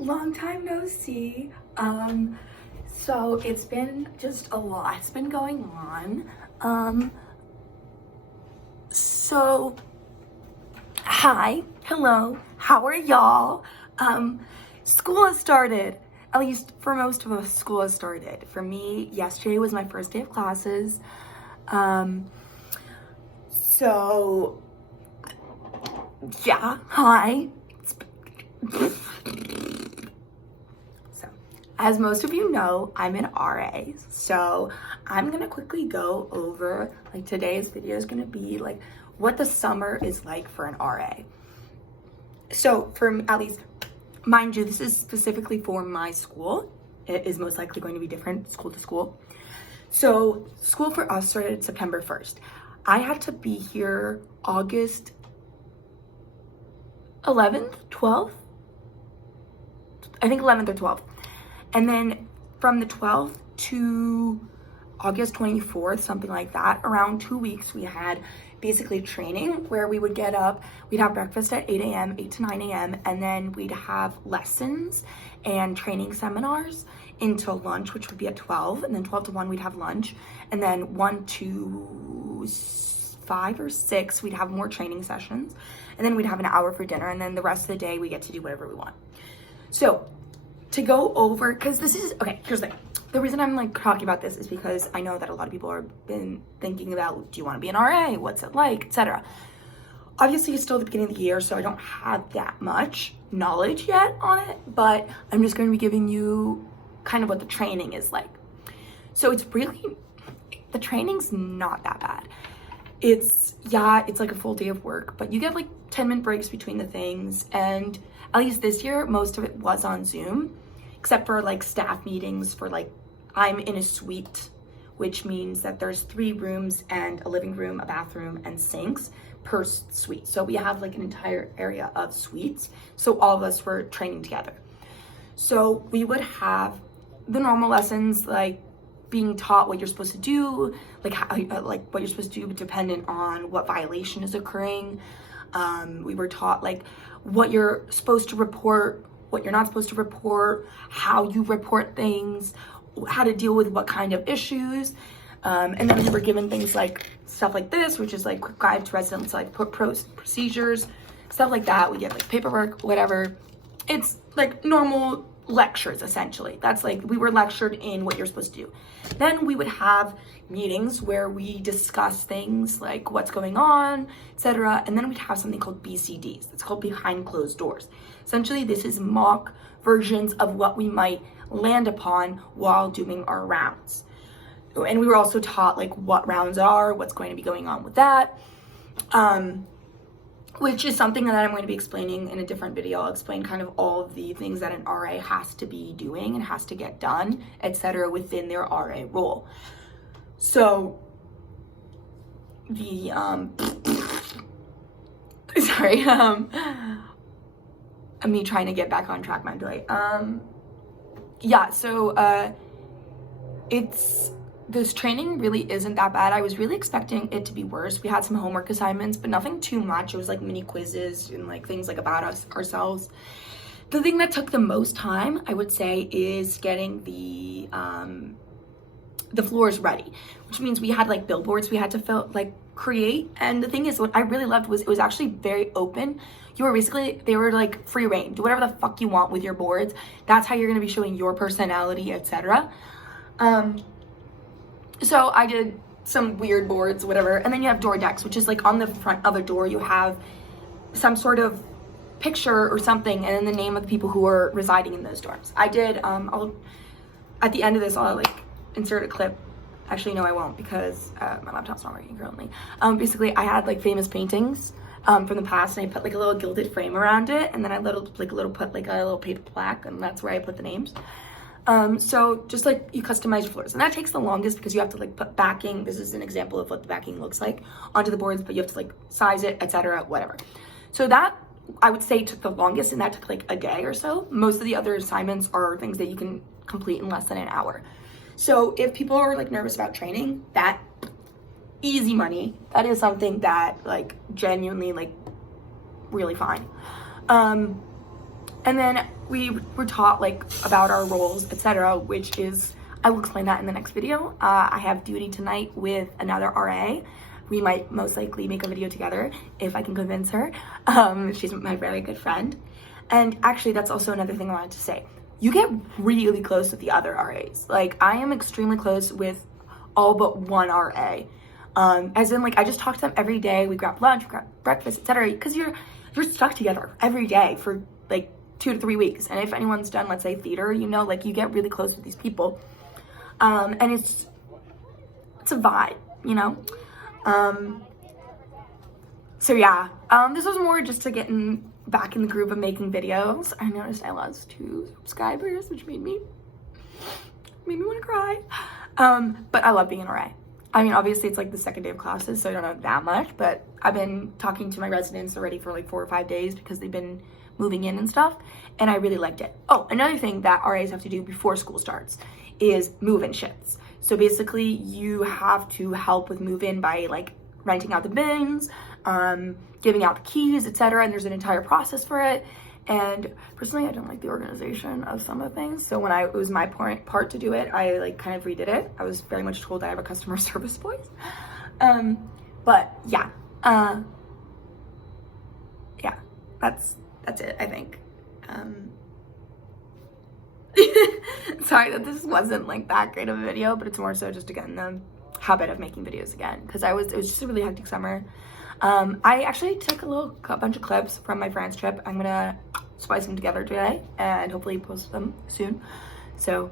Long time no see. So it's been just a lot's been going on. So hi, hello, how are y'all? School has started. At least for most of us, school has started. For me, yesterday was my first day of classes. So yeah, hi. So, as most of you know, I'm an RA. So I'm gonna quickly go over, like today's video is gonna be like what the summer is like for an RA. So for at least, mind you, this is specifically for my school. It is most likely going to be different school to school. So school for us started September 1st. I had to be here August 11th, 12th? I think 11th or 12th. And then from the 12th to August 24th, something like that, around 2 weeks, we had basically training where we would get up, we'd have breakfast at 8 a.m., 8 to 9 a.m., and then we'd have lessons and training seminars until lunch, which would be at 12, and then 12 to 1, we'd have lunch, and then 1 to 5 or 6, we'd have more training sessions, and then we'd have an hour for dinner, and then the rest of the day, we get to do whatever we want. So, to go over, because this is, okay, here's the thing. The reason I'm like talking about this is because I know that a lot of people have been thinking about, do you want to be an RA? What's it like, etc. Obviously, it's still the beginning of the year, so I don't have that much knowledge yet on it, but I'm just going to be giving you kind of what the training is like. So it's really, the training's not that bad. It's like a full day of work, but you get like 10-minute breaks between the things, and at least this year, most of it was on Zoom, except for like staff meetings for like, I'm in a suite, which means that there's 3 rooms and a living room, a bathroom, and sinks per suite. So we have like an entire area of suites. So all of us were training together. So we would have the normal lessons, like being taught what you're supposed to do, like how, like what you're supposed to do dependent on what violation is occurring. We were taught like what you're supposed to report, what you're not supposed to report, how you report things, how to deal with what kind of issues. And then we were given things like stuff like this, which is like quick guide to residents, like procedures, stuff like that. We get like paperwork, whatever. It's like normal lectures, essentially. That's like, we were lectured in what you're supposed to do. Then we would have meetings where we discuss things like what's going on, etc. And then we'd have something called BCDs. It's called behind closed doors. Essentially, this is mock versions of what we might land upon while doing our rounds. And we were also taught like what rounds are, what's going to be going on with that, which is something that I'm going to be explaining in a different video. I'll explain kind of all of the things that an RA has to be doing and has to get done, etc. within their RA role. So the sorry, me trying to get back on track mentally. Yeah, so this training really isn't that bad. I was really expecting it to be worse. We had some homework assignments, but nothing too much. It was like mini quizzes and like things like about ourselves. The thing that took the most time, I would say, is getting the floors ready, which means we had like billboards we had to create. And the thing is, what I really loved was it was actually very open. They were like free reign. Do whatever the fuck you want with your boards. That's how you're gonna be showing your personality, etc. So I did some weird boards, whatever. And then you have door decks, which is like on the front of a door, you have some sort of picture or something, and then the name of the people who are residing in those dorms. I did, at the end of this, I'll like insert a clip. Actually, no, I won't, because my laptop's not working currently. Basically, I had like famous paintings from the past, and I put like a little gilded frame around it, and then I put like a little paper plaque, and that's where I put the names. So just like you customize your floors, and that takes the longest because you have to like put backing. This is an example of what the backing looks like onto the boards, but you have to like size it, etc., whatever. So that, I would say, took the longest, and that took like a day or so. Most of the other assignments are things that you can complete in less than an hour. So if people are like nervous about training, that easy money. That is something that like genuinely like really fine. And then we were taught like about our roles, etc., which is, I will explain that in the next video. I have duty tonight with another RA. We might most likely make a video together if I can convince her. She's my very good friend. And actually, that's also another thing I wanted to say. You get really close with the other RAs. Like, I am extremely close with all but one RA. As in, like, I just talk to them every day. We grab lunch, we grab breakfast, etc. Because you're stuck together every day for like 2 to 3 weeks. And if anyone's done, let's say, theater, you know, like, you get really close with these people. And it's a vibe, you know? So yeah, this was more just to get back in the groove of making videos. I noticed I lost 2 subscribers, which made me want to cry. But I love being an RA. I mean, obviously it's like the second day of classes, so I don't know that much, but I've been talking to my residents already for like 4 or 5 days because they've been moving in and stuff, and I really liked it. Oh, another thing that RAs have to do before school starts is move-in shifts. So basically you have to help with move-in by like renting out the bins, giving out the keys, etc. And there's an entire process for it. And personally, I don't like the organization of some of the things. So when it was my part to do it, I like kind of redid it. I was very much told I have a customer service voice. But yeah, yeah, that's it, I think. Sorry that this wasn't like that great of a video, but it's more so just to get in the habit of making videos again, because it was just a really hectic summer. I actually took a bunch of clips from my France trip. I'm gonna splice them together today and hopefully post them soon. So